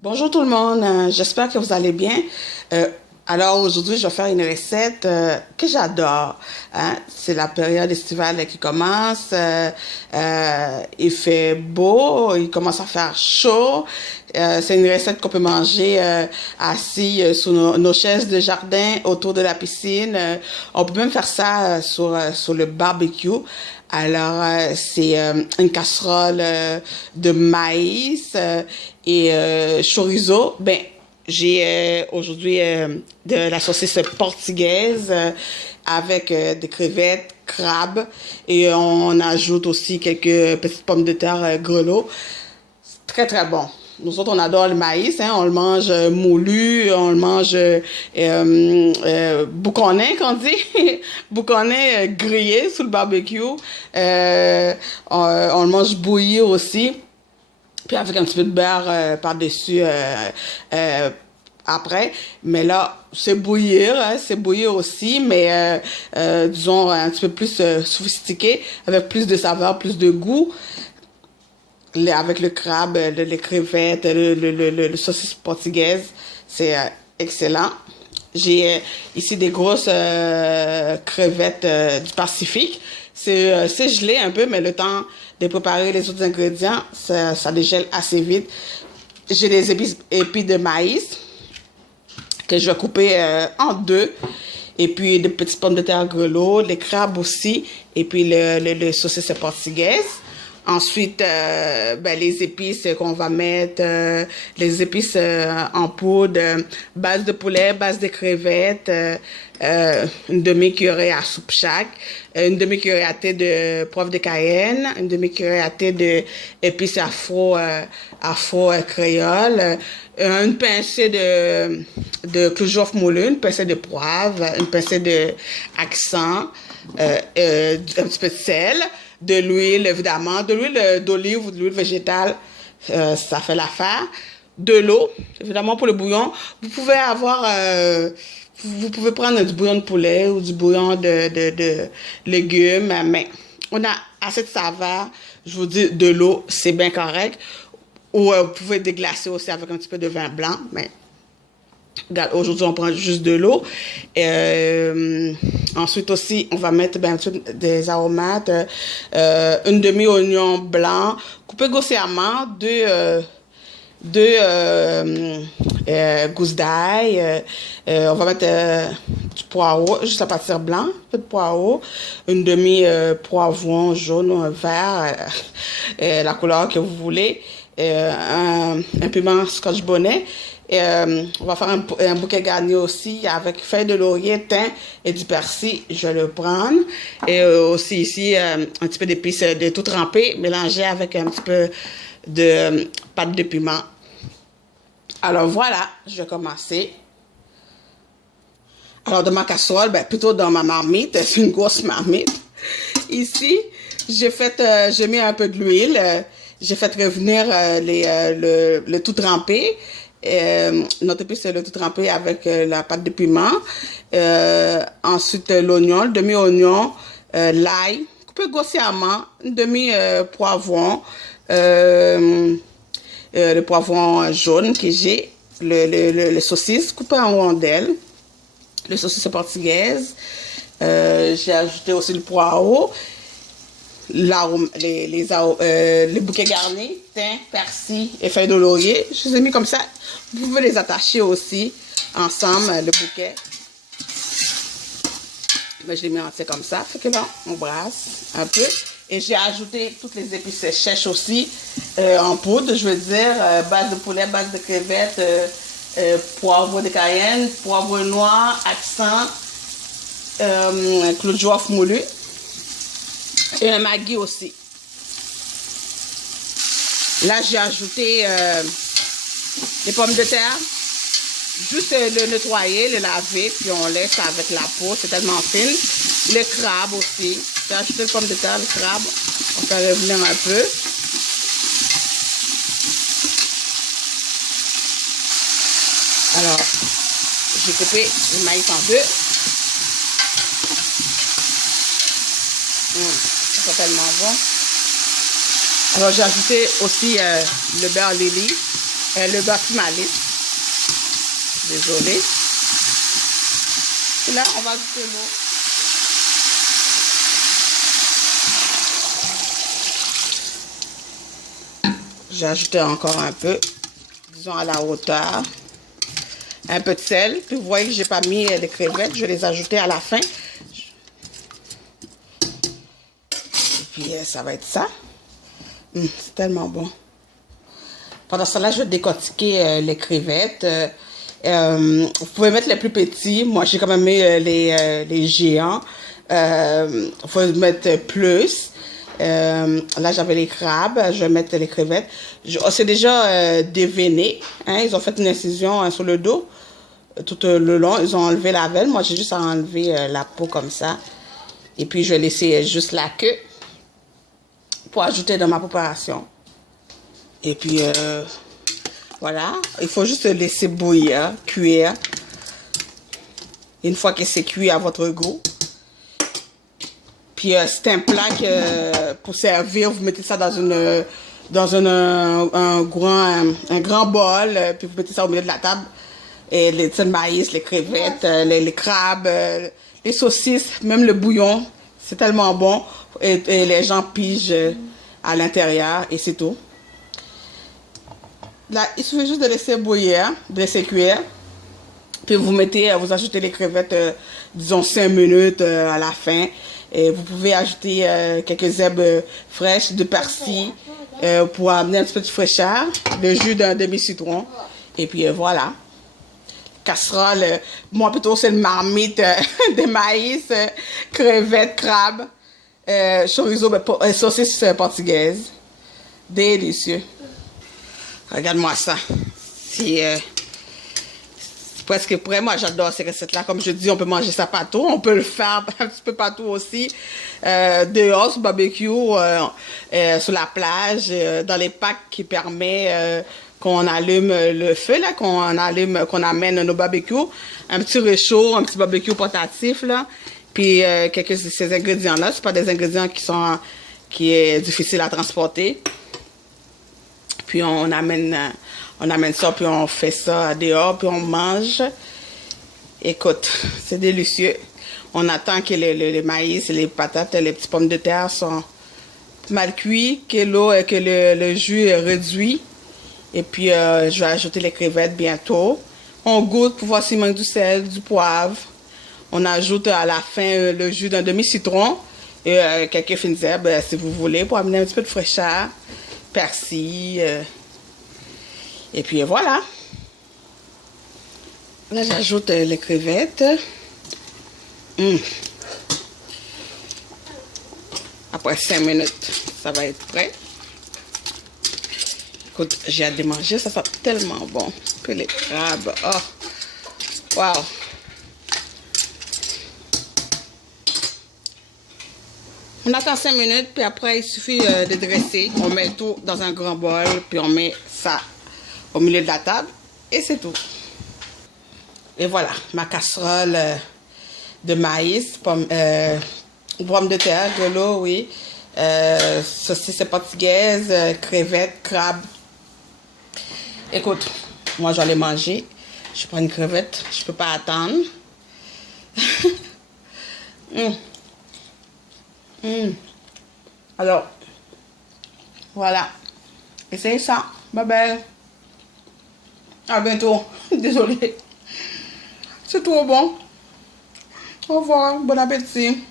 Bonjour tout le monde, j'espère que vous allez bien. Euh, alors aujourd'hui, je vais faire une recette que j'adore. Hein. C'est la période estivale qui commence. Il fait beau, il commence à faire chaud. C'est une recette qu'on peut manger assis sur nos chaises de jardin autour de la piscine. On peut même faire ça sur le barbecue. Alors, c'est une casserole de maïs et chorizo. Ben, j'ai aujourd'hui de la saucisse portugaise avec des crevettes, crabes et on ajoute aussi quelques petites pommes de terre grelots. C'est très, très bon. Nous autres, on adore le maïs, hein, on le mange moulu, on le mange bouconné, qu'on dit, bouconné grillé sous le barbecue. On le mange bouilli aussi, puis avec un petit peu de beurre par-dessus après. Mais là, c'est bouillir, hein, c'est bouillir aussi, mais disons un petit peu plus sophistiqué, avec plus de saveur, plus de goût avec le crabe, les crevettes, le saucisse portugaise. C'est excellent. J'ai ici des grosses crevettes du Pacifique. C'est gelé un peu, mais le temps de préparer les autres ingrédients, ça dégèle assez vite. J'ai des épis de maïs que je vais couper en deux. Et puis des petites pommes de terre grelots, les crabes aussi, et puis le saucisse portugaise. Ensuite, ben, les épices qu'on va mettre, les épices en poudre, base de poulet, base de crevettes, une demi-cuillerée à soupe chaque, une demi-cuillerée à thé de poivre de Cayenne, une demi-cuillerée à thé de épices afro créole, une pincée de clou de girofle moulu, une pincée de poivre, une pincée de accent, un petit peu de sel, de l'huile évidemment, de l'huile d'olive ou de l'huile végétale, ça fait l'affaire, de l'eau évidemment pour le bouillon. Vous pouvez prendre du bouillon de poulet ou du bouillon de légumes, mais on a assez de saveur. Je vous dis, de l'eau, c'est bien correct. Ou vous pouvez déglacer aussi avec un petit peu de vin blanc, mais regarde, aujourd'hui, on prend juste de l'eau. Ensuite aussi, on va mettre ben, des aromates, une demi-oignon blanc, coupé grossièrement, deux gousses d'ail. On va mettre du poireau, juste à partir blanc, un peu de poireau, une demi-poivron jaune ou un vert, la couleur que vous voulez, un piment scotch bonnet. On va faire un bouquet garni aussi avec feuilles de laurier, thym et du persil. Je vais le prendre. Et aussi ici, un petit peu d'épices de tout trempé, mélangé avec un petit peu de pâte de piment. Alors voilà, je vais commencer. Alors dans ma casserole, ben, plutôt dans ma marmite, c'est une grosse marmite. Ici, j'ai mis un peu de l'huile. J'ai fait revenir le tout trempé. Notre épice, c'est le tout trempé avec la pâte de piment. Ensuite, l'oignon, le demi-oignon, l'ail, coupé grossièrement, une demi-poivron, le poivron jaune que j'ai, le saucisse coupé en rondelles, le saucisse portugaise. J'ai ajouté aussi le poireau, les bouquets garnis, thym, persil et feuilles de laurier. Je les ai mis comme ça. Vous pouvez les attacher aussi ensemble, le bouquet. Mais je les mets entier comme ça. Fait que là, on brasse un peu. Et j'ai ajouté toutes les épices sèches aussi en poudre. Je veux dire, base de poulet, base de crevettes, poivre de Cayenne, poivre noir, accent, clou de girofle moulu. Et un Maggi aussi. Là, j'ai ajouté les pommes de terre. Juste le nettoyer, le laver, puis on laisse avec la peau. C'est tellement fine. Le crabe aussi. J'ai ajouté les pommes de terre, le crabe. On fait revenir un peu. Alors, j'ai coupé le maïs en deux. C'est tellement bon. Alors, j'ai ajouté aussi le beurre Lily. le basmati. Désolée. Et là, on va ajouter l'eau. J'ai ajouté encore un peu, disons à la hauteur. Un peu de sel. Puis vous voyez que j'ai pas mis les crevettes, je vais les ajouter à la fin. Et puis ça va être ça. C'est tellement bon. Pendant cela, je vais décortiquer les crevettes. Vous pouvez mettre les plus petits. Moi, j'ai quand même mis les géants. Il faut mettre plus. Là, j'avais les crabes. Je vais mettre les crevettes. C'est déjà déveiné. Hein, ils ont fait une incision sur le dos. Tout le long, ils ont enlevé la veine. Moi, j'ai juste à enlever la peau comme ça. Et puis, je vais laisser juste la queue pour ajouter dans ma préparation. Et puis, voilà. Il faut juste laisser bouillir, cuire. Une fois que c'est cuit à votre goût. Puis, c'est un plat que, pour servir, vous mettez ça dans un grand bol. Puis, vous mettez ça au milieu de la table. Et les de maïs, les crevettes, les crabes, les saucisses, même le bouillon. C'est tellement bon. Et les gens pigent à l'intérieur et c'est tout. Là, il suffit juste de laisser bouillir, de laisser cuire. Puis vous ajoutez les crevettes, disons 5 minutes à la fin. Et vous pouvez ajouter quelques herbes fraîches, de persil, pour amener un petit peu de fraîcheur, le jus d'un demi-citron. Et puis voilà. Casserole, moi plutôt c'est une marmite de maïs, crevettes, crabes, chorizo, saucisse portugaise. Délicieux. Regarde-moi ça. C'est presque prêt. Moi j'adore ces recettes-là. Comme je dis, on peut manger ça partout. On peut le faire un petit peu partout aussi. Dehors, sur barbecue, sur la plage, dans les packs qui permettent... qu'on allume le feu, là, qu'on amène nos barbecues, un petit réchaud, un petit barbecue portatif, là, puis quelques de ces ingrédients-là, c'est pas des ingrédients qui est difficile à transporter. Puis on amène ça, puis on fait ça dehors, puis on mange. Écoute, c'est délicieux. On attend que le maïs, les patates, les petites pommes de terre sont mal cuits, que le jus est réduit. Et puis, je vais ajouter les crevettes bientôt. On goûte pour voir s'il manque du sel, du poivre. On ajoute à la fin le jus d'un demi-citron et quelques fines herbes, si vous voulez, pour amener un petit peu de fraîcheur. Persil. Et puis, voilà. Là, j'ajoute les crevettes. Après 5 minutes, ça va être prêt. Écoute, j'ai hâte de manger, ça sent tellement bon. Que les crabes, oh, wow. On attend 5 minutes, puis après, il suffit de dresser. On met tout dans un grand bol, puis on met ça au milieu de la table, et c'est tout. Et voilà, ma casserole de maïs, pommes de terre, de l'eau, oui. Saucisse portugaise, crevettes, crabes. Écoute, moi j'allais manger. Je prends une crevette, je peux pas attendre. Alors, voilà. Essayez ça. Bye bye. À bientôt. Désolée. C'est trop bon. Au revoir. Bon appétit.